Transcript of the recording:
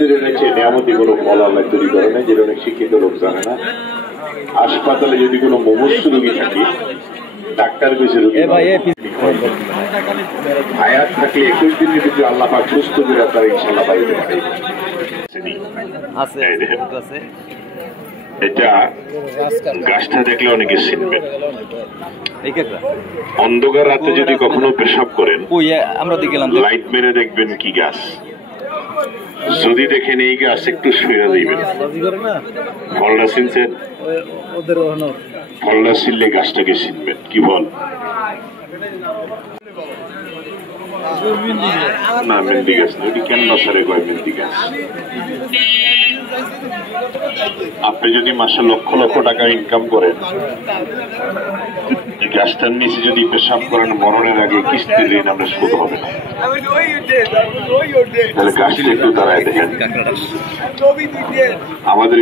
মসজিদের এনেছে নিয়ামতি কোনো ফল আল্লাহ তৈরি করে না, যেটা অনেক শিক্ষিত লোক জানে না। হাসপাতালে যদি কোনো মুমূর্ষু রোগী থাকে, ডাক্তার বেশি রোগী হায়াত থাকলে 21 দিনের ভিতরে আল্লাহ পাক সুস্থ করে তার ইনশাআল্লাহ বাড়িতে পাঠাই। এটা গাছটা দেখলে অনেকে চিনবেন। অন্ধকার রাতে যদি কখনো পেশাব করেন, লাইট মেরে দেখবেন কি গাছ। যদি দেখেন এই গাছ, একটু শুয়ে দিবেন। ফলটা চিনছেন? ফলটা চিনলে গাছটাকে চিনবেন। কি ফল? না, মেহেন্দি গাছ না, ওটি ক্যানভাসারে কয় মেহেন্দি গাছ। আপনি যদি মাসে লক্ষ লক্ষ টাকা ইনকাম করেন, এই গাছটার নিচে যদি পেশাব করেন, মরণের আগে কিস্তির ঋণ আমরা শোধ হবে না। তাহলে গাছটা একটু দাঁড়ায় দেখেন। আমাদের